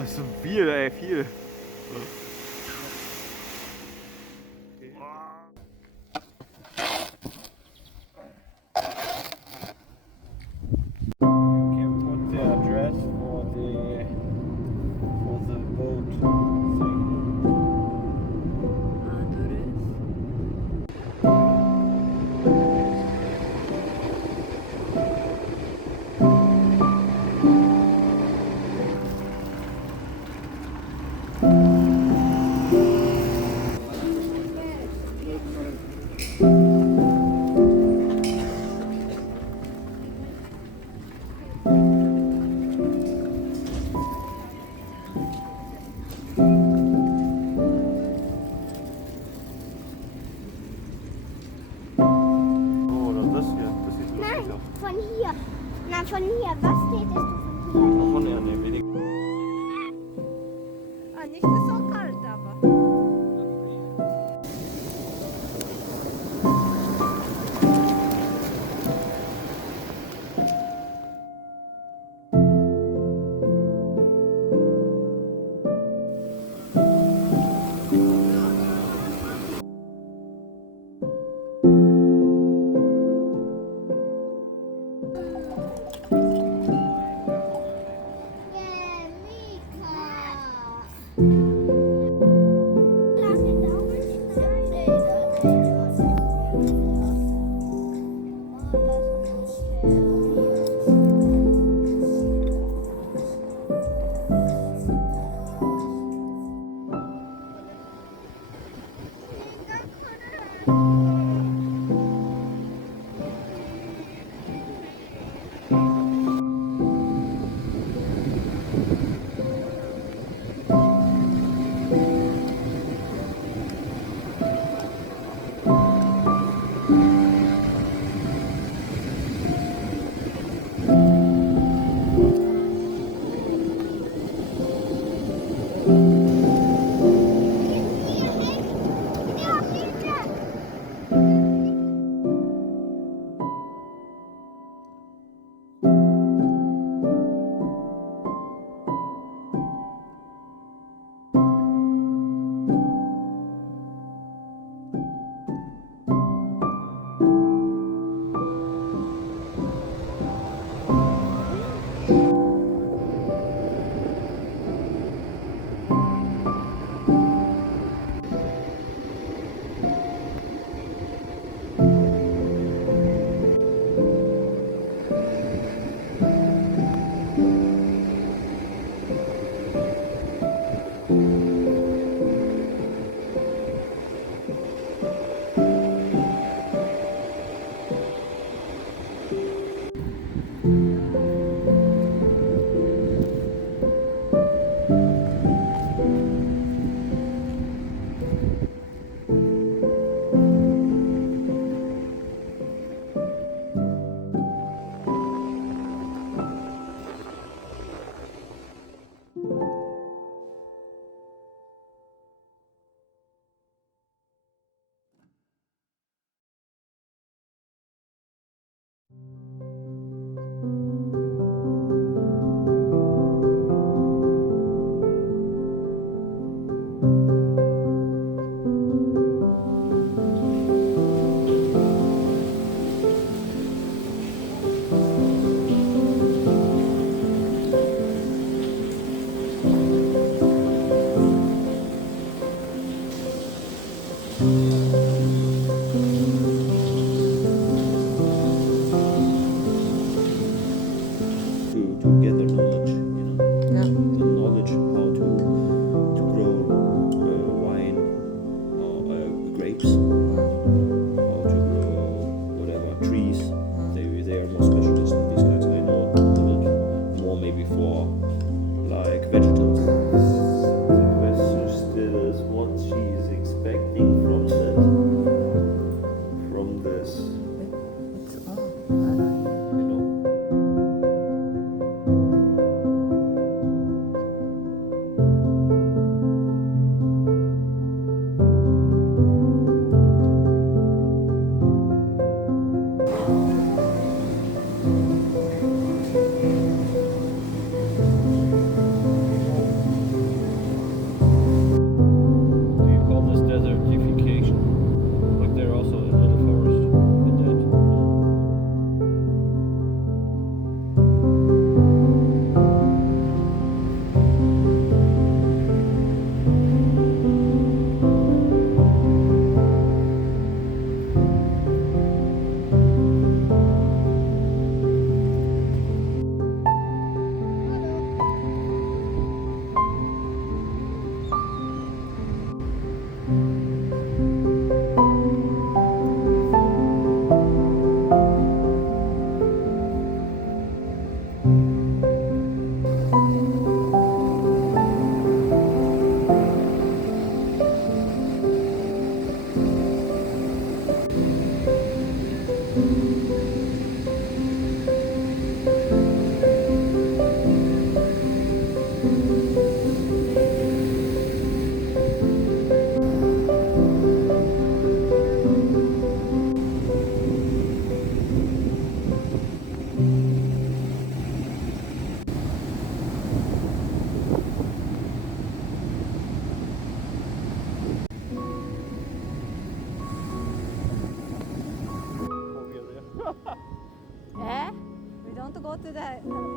Oh, ist so viel, ey, viel. Von hier. Na, von hier. Was tätest du von hier? Von der, ne, wenig. Ah, nicht so kalt, aber.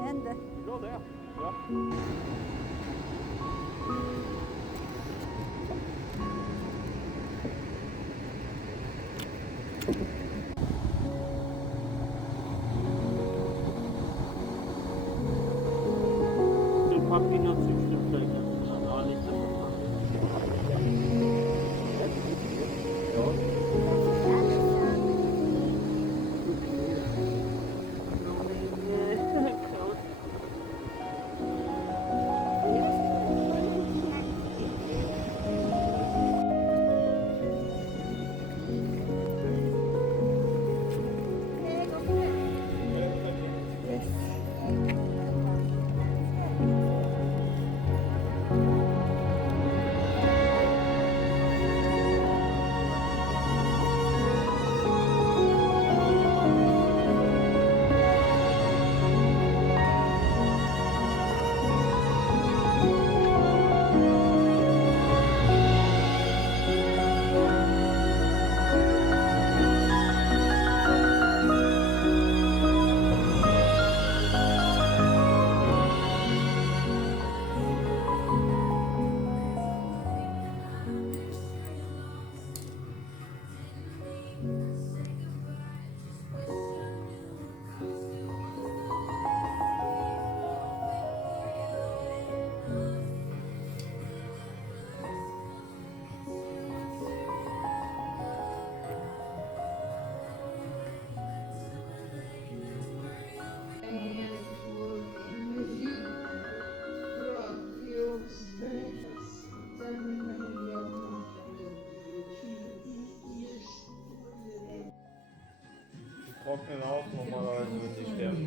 Ende. Ja, der. Ja. Den pack die noch zustimmen vielleicht. Aber nicht das Trocknen auf, normalerweise würden die sterben.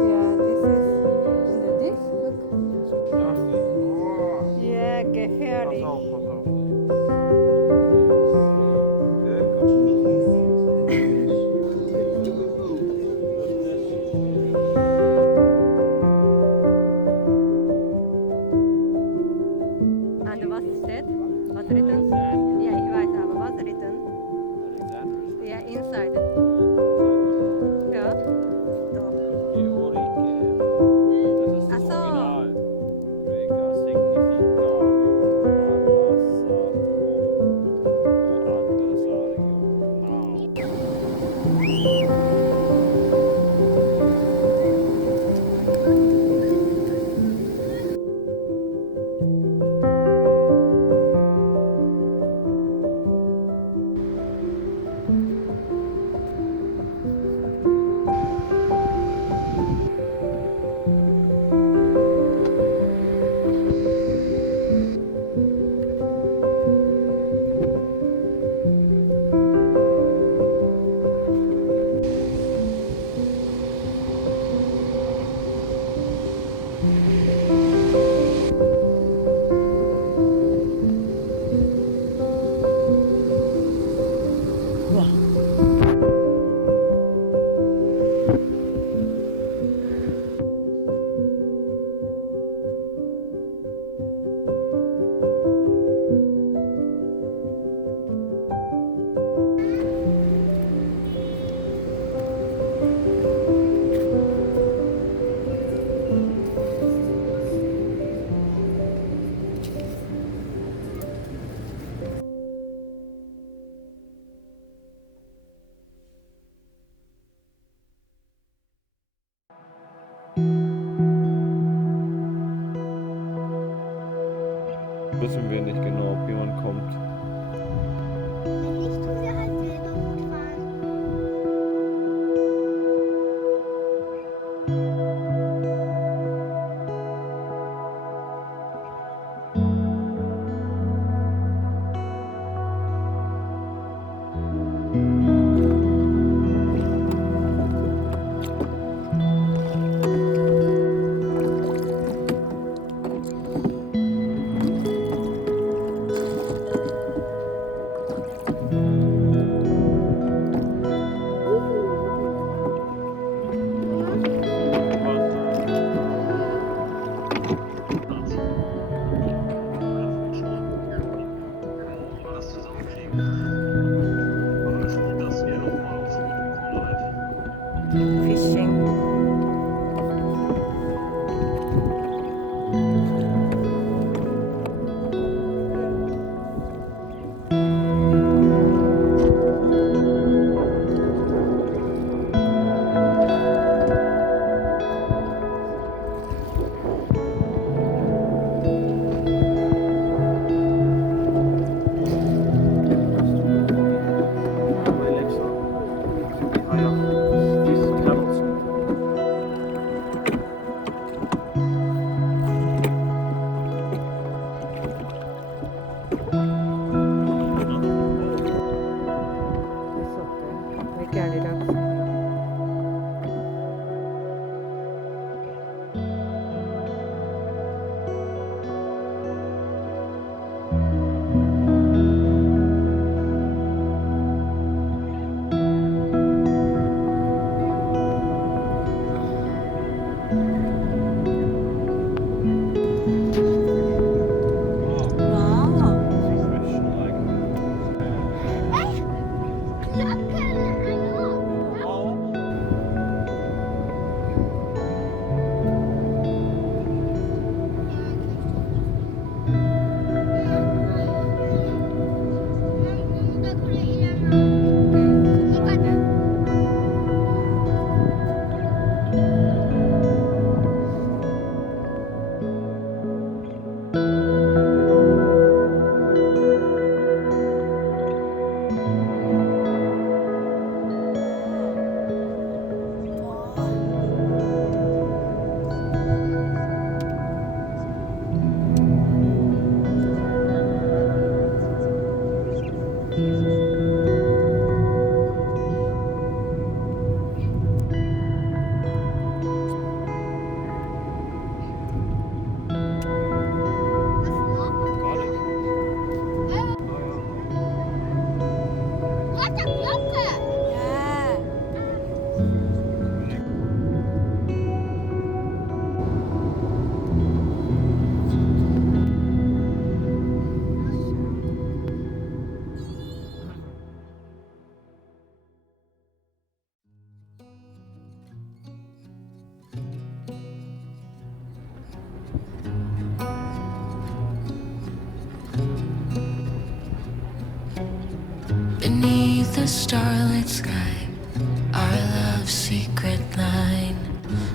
Ja, this is the dish. Look. Ja, gefährlich. Pass auf. And was steht? Was written? Ja, ich weiß, aber was written? Ja, inside. Ja. Doch. Ach so. Wissen wir nicht genau, ob jemand kommt. Wenn nicht, tun wir halt selber gut fahren. the starlit sky, our love's secret line.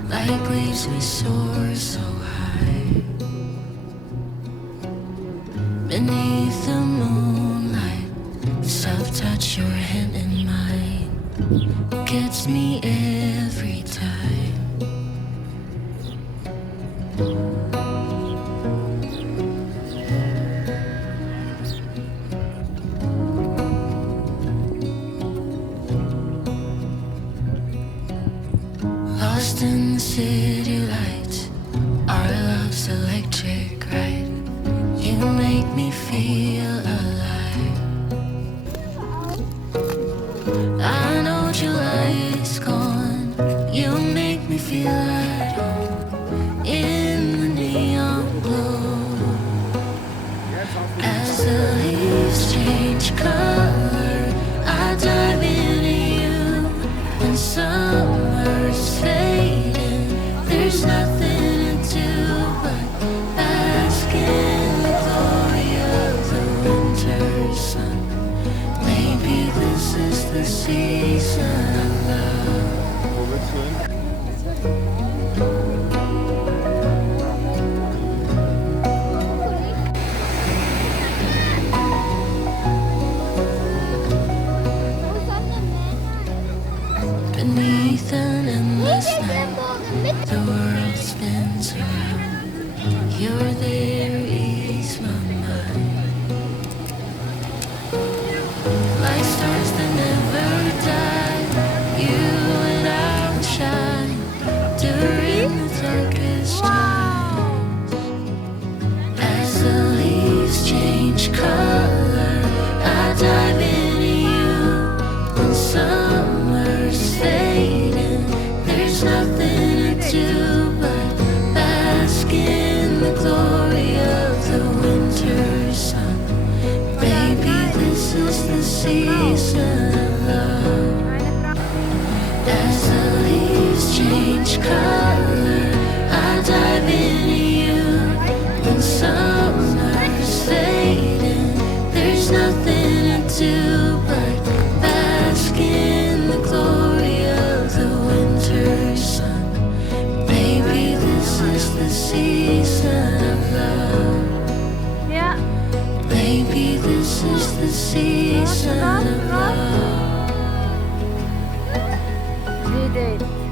Like leaves we soar so high. Beneath the moonlight, soft touch your hand in mine gets me every time. Lost in the city lights, our love's electric right. You make me feel alive. I know July is gone. You make me feel at home in the neon glow. As the leaves change color, I dive into you. When summer's fading, there's nothing to do but bask in the glory of the winter sun. Maybe this is the season of love. Wo willst du hin? Beneath an endless Hier night, ist morgen mit. the world spins around. You're there, ease my mind. Like stars that never die, you and I will shine during the darkest times. As the leaves change color, I dive into you. When summer's fading, there's nothing to do but bask in the glory of the winter sun. Baby, this is the season of love. As the leaves change color, I dive into you. When summer's fading, there's nothing to do but bask in the glory of the winter sun. Baby, this is the season of love. Ja, Baby, this is the season of love. vi date.